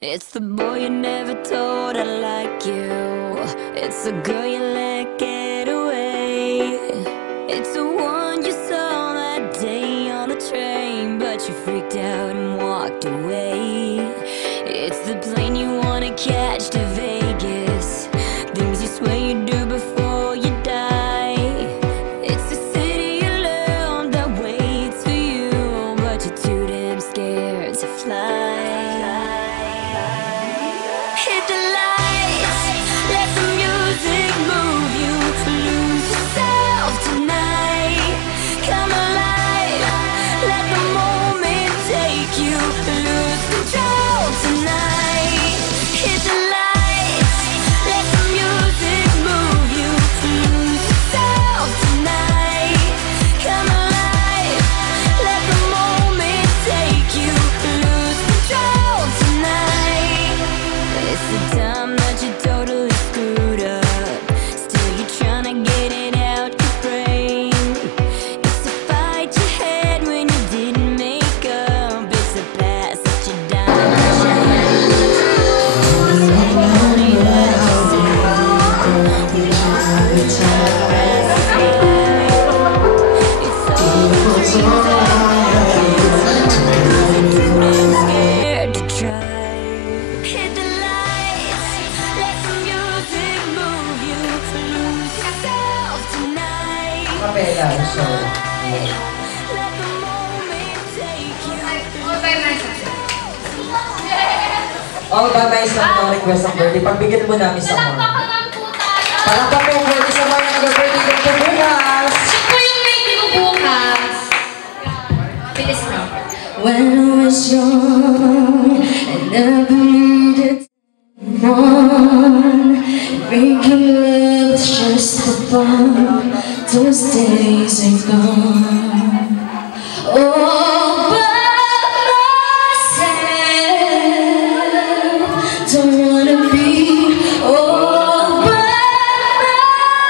It's the boy you never told I like you. It's the girl you let get away. It's the one you saw that day on the train, but you freaked out and walked away. It's the plane you wanna catch to Vegas, things you swear you do before you die. It's the city you love that waits for you, but you're too damn scared to fly. Hit the lights, let the music move you, lose yourself tonight. Come alive, let the moment take you, lose control tonight. Hit the lights, let the music move you, lose yourself tonight. Come alive, let the moment take you, lose control tonight. It's the time that you totally screwed up, still you're trying to get it out your brain. It's the fight you had when you didn't make up, it's the past that you died. Scared to try. Hit the lights, let the music move you, lose yourself tonight. Kapela, so... Let the moment take you. All by myself ang request ng birthday. Pagbigyan mo namin sa mga. Parang pa po birthday sa mga nag-birthday ko po bukas. Siya po yung baby ko bukas. Bilis na. When I was young, I never needed someone. Making love was just for fun. Those days are gone. All by myself. Don't wanna be all by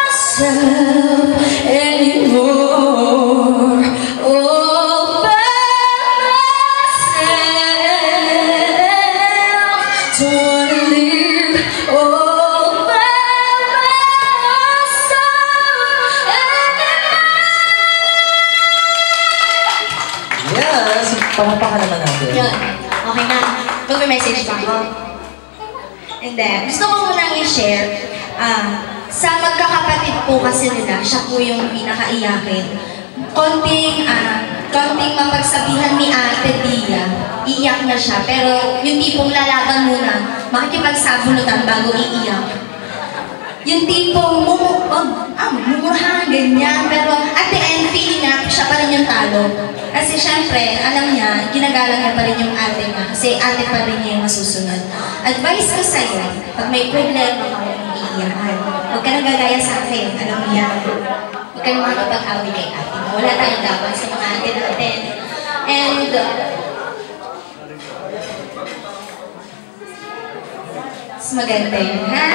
myself anymore. All by don't wanna live all by myself anymore. Yes, pamapakan naman natin. Yun. Okay na. Mag-message pa ako. And then, gusto ko munang i-share. Sa magkakapatid po kasi nila, siya po yung pinakaiyakin. Konting mapagsabihan ni Ate Dia, iiyak na siya. Pero yung tipong lalaban muna, makikipagsabunutan bago iiyak. Yung tipong mumurahan, ganyan. Pero at the end, feeling niya, siya pa rin yung talo. Kasi syempre, alam niya, ginagalang niya pa rin yung ate niya. Kasi ate pa rin niya yung masusunod. Advice ko sa'yo, pag may problema ka, iiyakan. Huwag ka nang gagaya sa akin, alam mo yan. Huwag ka nang makapag-away kay ate mo. Wala tayong laban sa mga ate natin. And, maganda yun, ha?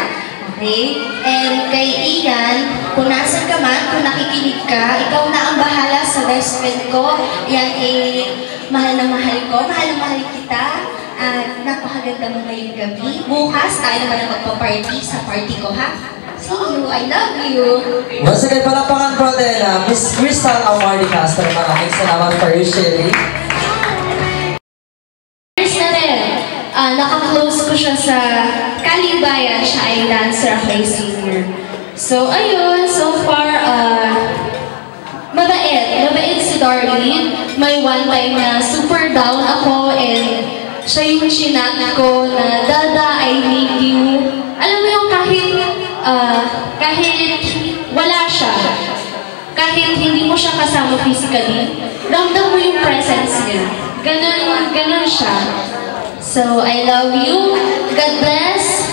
Okay? And kay Ian, kung nasan ka man, kung nakikinig ka, ikaw na ang bahala sa best friend ko. Yan mahal na mahal ko, mahal na mahal kita. At napakaganda mo ngayong gabi. Bukas, tayo naman ang magpa-party sa party ko, ha? See you, I love you. Once again, palapakan po din Miss Crystal Amardi Castro. Maraming salamat for your sharing. Years na rin, naka-close ko siya sa Kalibayan. Siya ay dancer ako ay senior. So, ayun, so far, mabait si Darlene. May one time na super down ako and siya yung chinat ko na, Dada, I need you. Alam mo yung kahit wala siya, kahit hindi mo siya kasama physically, ramdam mo yung presence niya. Ganon siya. So, I love you. God bless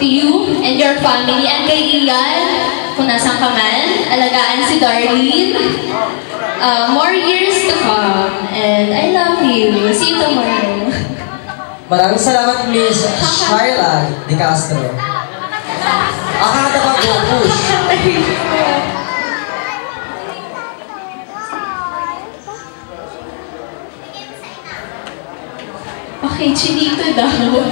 to you and your family. And kay Ian, kung nasan ka man, alagaan si Darlene. More years to come. And I love you. See you tomorrow. Maraming salamat, Miss Shyla De Castro. Akata pa po, push. Okay. Okay, chinito daw.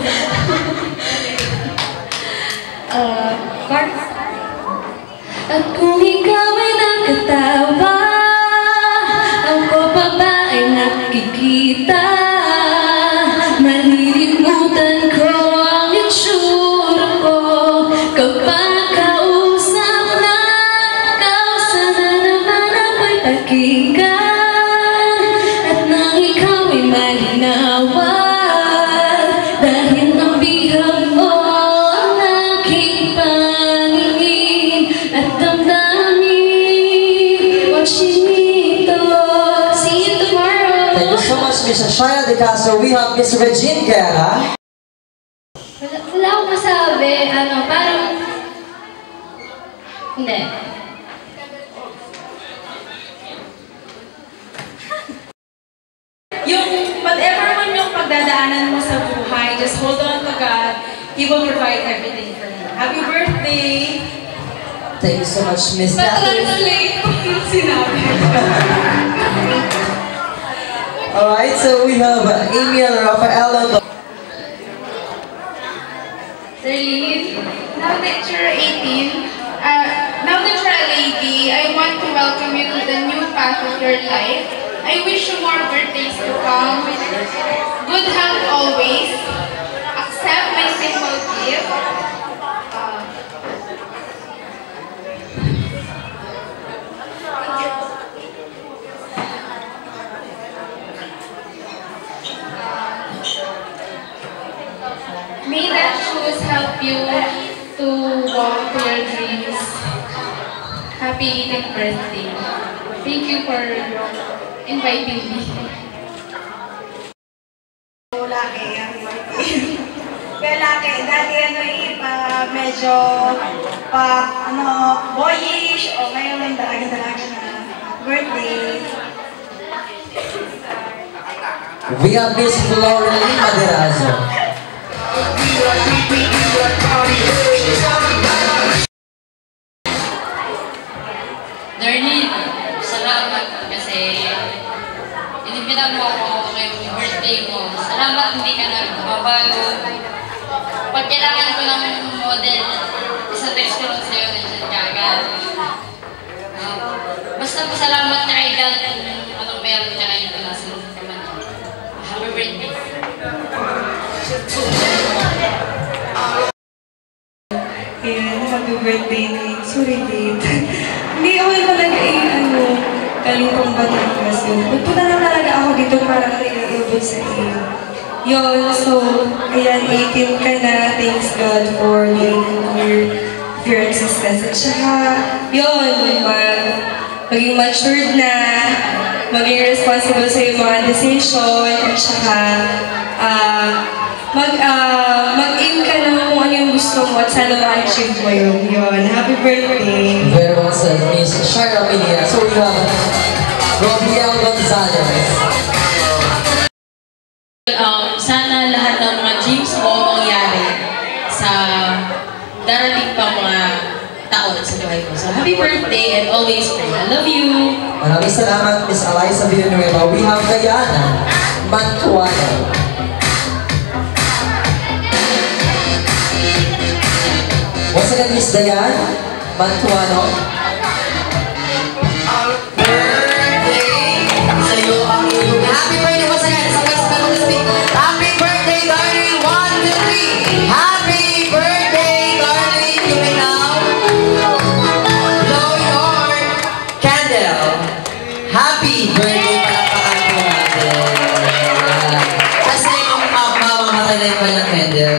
At kung ikaw ay nakatawa, ako pa ba ay nakikita? Malilimutan ko ang itsura ko kapag kausap na ikaw. Sana naman ako'y pakinggan at nang ikaw ay malinawan, dahil nabihag mo ang aking paningin at damdamin. Watching ito. See you tomorrow. Thank you so much, Miss Shaya De Castro. We have Miss Regine Guerra. Wala akong masabi. Parang... Hindi. Yung whatever man yung pagdadaanan mo sa buhay, just hold on to God. He will provide everything for you. Happy birthday! Thank you so much, Miss Catherine. Na-translate ko yung sinabi. Alright, so we have Emil Rafaelo. Darlene, now that you're 18, now that you're a lady, I want to welcome you to the new path of your life. I wish you more birthdays to come. Good health always. Accept my simple gift. May that shoes help you to walk to your dreams. Happy 18th birthday. Thank you for inviting me. Laki ang birthday. Kaya laki, dati medyo boyish, o ngayon dalaga na birthday. We have Miss Floreline Maderazo. Darlene, salamat kasi inimbitan mo ako ngayong birthday mo. Salamat, hindi ka nagbabago. Pag kailangan ko ng model, isang text ko lang sa'yo, nandiyan ka agad. Basta pasalamat ka kay God kung anong meron niya ngayon kung nasa loob ka man. Happy birthday. Ayan, happy birthday ni Surilate. Hindi ako talaga kalingkong Batangas yun. Nagpunta na talaga ako dito para nag-iubod sa iyo. Yun, so, ayan, 18 ka na. Thanks God for your existence. At saka, yun, maging matured na, maging responsible sa iyong mga decision, at saka, mag-aim ka na kung ano yung gusto mo at sana ma-achieve mo yun. Yun, happy birthday! Very well said, Miss Shira Milia. So we have Robiel Gonzalez. Sana lahat ng mga dreams mo mangyari sa darating pa mga taon sa buhay mo. So happy birthday and always pray. I love you! Maraming salamat, Miss Eliza Villanueva. We have Diana Mantuano. Once again, Miss Diane Mantuano. Happy birthday once again. Happy birthday, darling. 1, 2, 3. Happy birthday, darling. You may now blow your candle. Happy birthday. Palakpakan po natin. Kasi mamamatay na yung walang candle.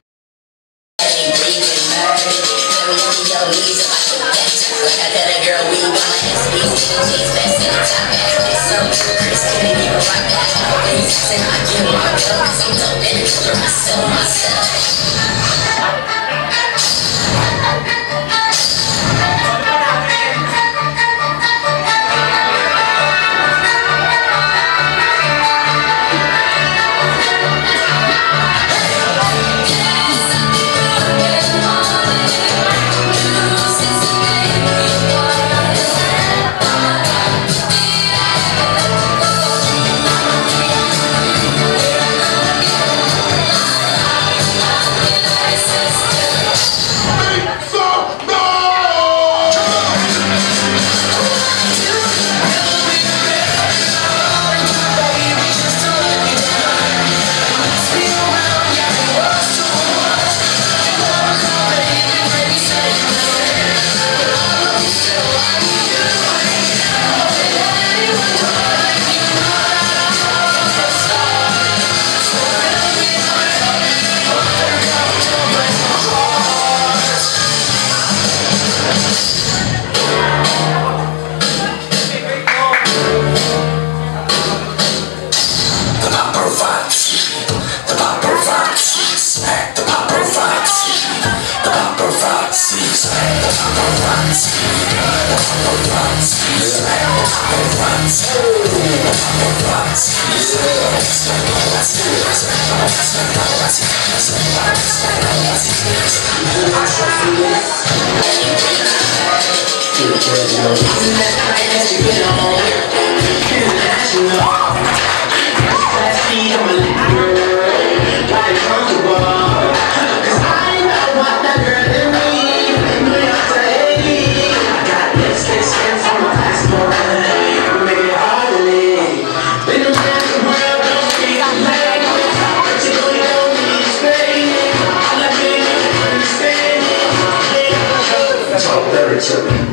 Very true.